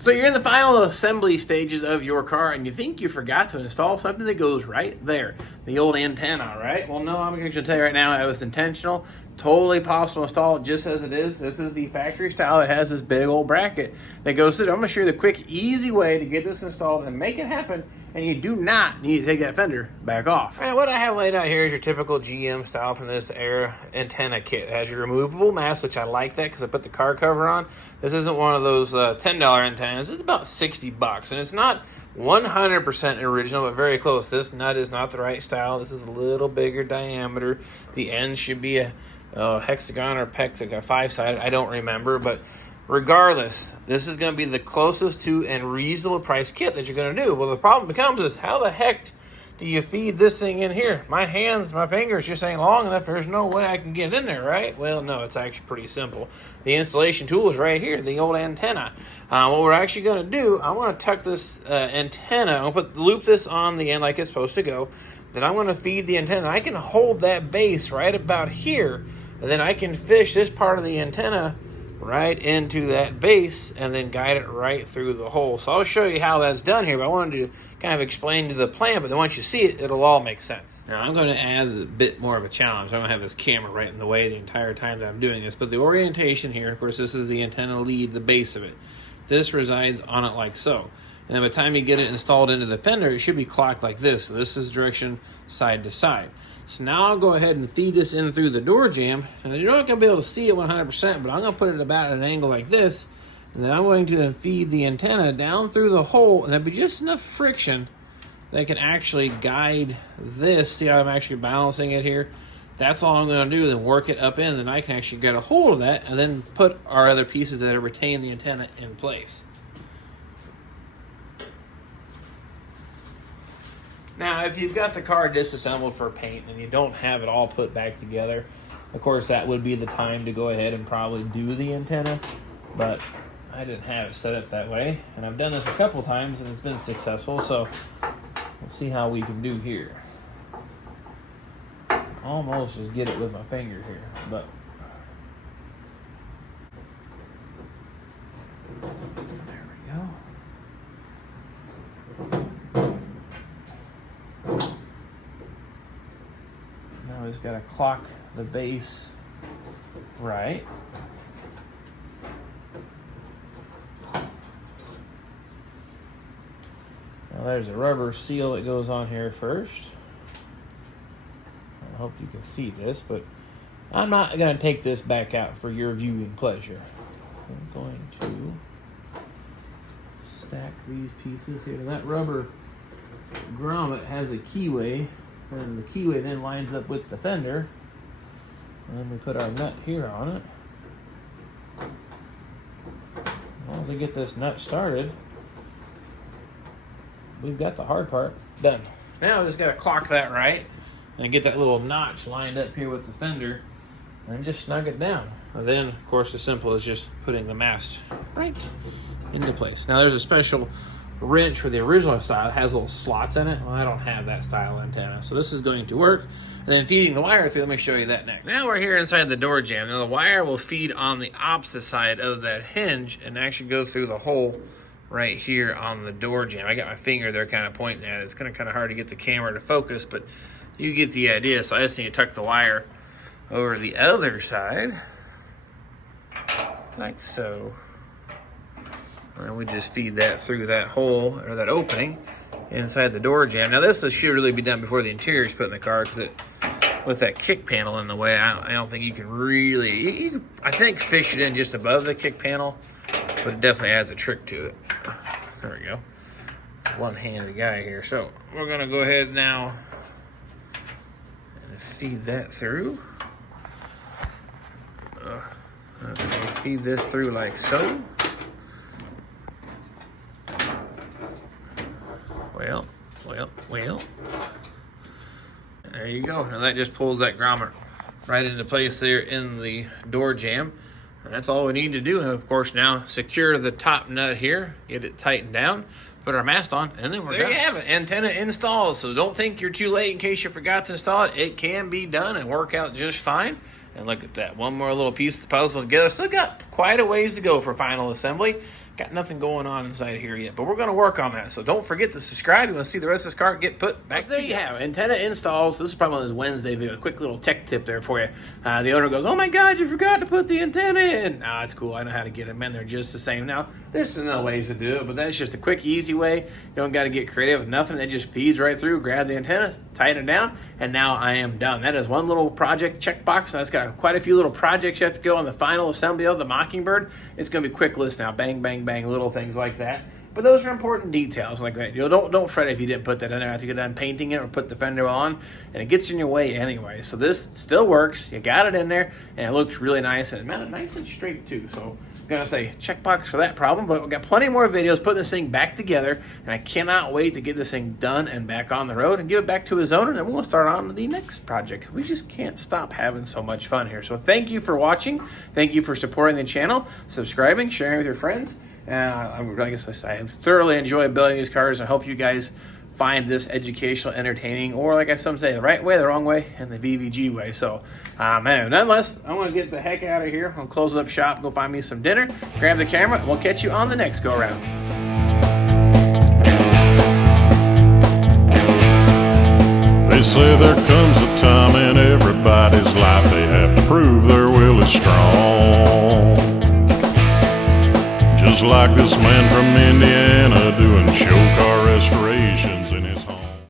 So you're in the final assembly stages of your car and you think you forgot to install something that goes right there. The old antenna, right? Well, no, I'm going to tell you right now it was intentional. Totally possible to install it just as it is. This is the factory style. It has this big old bracket that goes through. I'm going to show you the quick, easy way to get this installed and make it happen. And you do not need to take that fender back off. All right, what I have laid out here is your typical GM style from this era antenna kit. It has your removable mast, which I like that because I put the car cover on. This isn't one of those $10 antennas. It's about $60, and it's not 100% original, but very close. This nut is not the right style. This is a little bigger diameter. The end should be a hexagon or pectagon, 5-sided. I don't remember, but regardless, this is going to be the closest to and reasonable price kit that you're going to do. Well, the problem becomes is how the heck do you feed this thing in here? My hands, my fingers just ain't long enough. There's no way I can get in there, right? Well, no, it's actually pretty simple. The installation tool is right here, the old antenna. What we're actually going to do, I want to tuck this antenna. I'll loop this on the end like it's supposed to go. Then I'm going to feed the antenna. I can hold that base right about here, and then I can fish this part of the antenna right into that base and then guide it right through the hole. So I'll show you how that's done here, but I wanted to kind of explain to the plan, but then once you see it, it'll all make sense. Now I'm going to add a bit more of a challenge. I'm going to have this camera right in the way the entire time that I'm doing this, but the orientation here, of course, this is the antenna lead, the base of it. This resides on it like so. And then by the time you get it installed into the fender, it should be clocked like this. So this is direction side to side. So now I'll go ahead and feed this in through the door jamb. And you're not going to be able to see it 100%, but I'm going to put it about at an angle like this. And then I'm going to then feed the antenna down through the hole, and there'll be just enough friction that can actually guide this. See how I'm actually balancing it here? That's all I'm going to do, then work it up in, and then I can actually get a hold of that and then put our other pieces that retain the antenna in place. Now, if you've got the car disassembled for paint and you don't have it all put back together, of course, that would be the time to go ahead and probably do the antenna, but I didn't have it set up that way, and I've done this a couple times and it's been successful, so we'll see how we can do here. Almost just get it with my finger here, but there we go. Now we just got to clock the base right. Now there's a rubber seal that goes on here first. I hope you can see this, but I'm not going to take this back out for your viewing pleasure. I'm going to stack these pieces here. That rubber grommet has a keyway, and the keyway then lines up with the fender. And then we put our nut here on it. Well, to get this nut started, we've got the hard part done. Now we just got to clock that right and get that little notch lined up here with the fender and just snug it down. And then, of course, as simple as just putting the mast right into place. Now there's a special wrench for the original style. It has little slots in it. Well, I don't have that style antenna, so this is going to work. And then feeding the wire through, let me show you that next. Now we're here inside the door jamb. Now the wire will feed on the opposite side of that hinge and actually go through the hole right here on the door jamb. I got my finger there kind of pointing at it. It's kind of hard to get the camera to focus, but you get the idea. So I just need to tuck the wire over the other side, like so. And we just feed that through that hole, or that opening, inside the door jamb. Now this should really be done before the interior is put in the car, because with that kick panel in the way, I don't think you can really, I think fish it in just above the kick panel, but it definitely adds a trick to it. There we go. One-handed guy here. So we're going to go ahead now and feed that through. Okay, feed this through like so. Well. There you go. Now that just pulls that grommet right into place there in the door jamb. And that's all we need to do. And of course, now secure the top nut here, get it tightened down, put our mast on, and then we're done. There you have it, antenna installed. So don't think you're too late in case you forgot to install it. It can be done and work out just fine. And look at that, one more little piece of the puzzle together. Still got quite a ways to go for final assembly. Got nothing going on inside here yet, but we're going to work on that. So don't forget to subscribe. You want to see the rest of this car get put back. So there you have it. Antenna installs. This is probably one of those Wednesday videos. A quick little tech tip there for you. The owner goes, "Oh my God, you forgot to put the antenna in." Nah, it's cool. I know how to get them in. They're just the same. Now, there's some other ways to do it, but that's just a quick, easy way. You don't got to get creative with nothing. It just feeds right through. Grab the antenna, tighten it down, and now I am done. That is one little project checkbox. That's got quite a few little projects you have to go on the final assembly of the Mockingbird. It's going to be a quick list now. Bang, bang, bang, little things like that. But those are important details like that. Don't fret if you didn't put that in there after you get done painting it or put the fender on, and it gets in your way anyway. So this still works. You got it in there, and it looks really nice, and it mounted nice and straight too. So I'm gonna say checkbox for that problem, but we've got plenty more videos putting this thing back together, and I cannot wait to get this thing done and back on the road and give it back to his owner, and then we'll start on the next project. We just can't stop having so much fun here. So thank you for watching. Thank you for supporting the channel, subscribing, sharing with your friends. And I guess I have thoroughly enjoyed building these cars. I hope you guys find this educational, entertaining, or like I some say, the right way, the wrong way, and the VVG way. So, anyway, nonetheless, I want to get the heck out of here. I'll close up shop, go find me some dinner, grab the camera, and we'll catch you on the next go-around. They say there comes a time in everybody's life they have to prove their will is strong. Just like this man from Indiana doing show car restorations in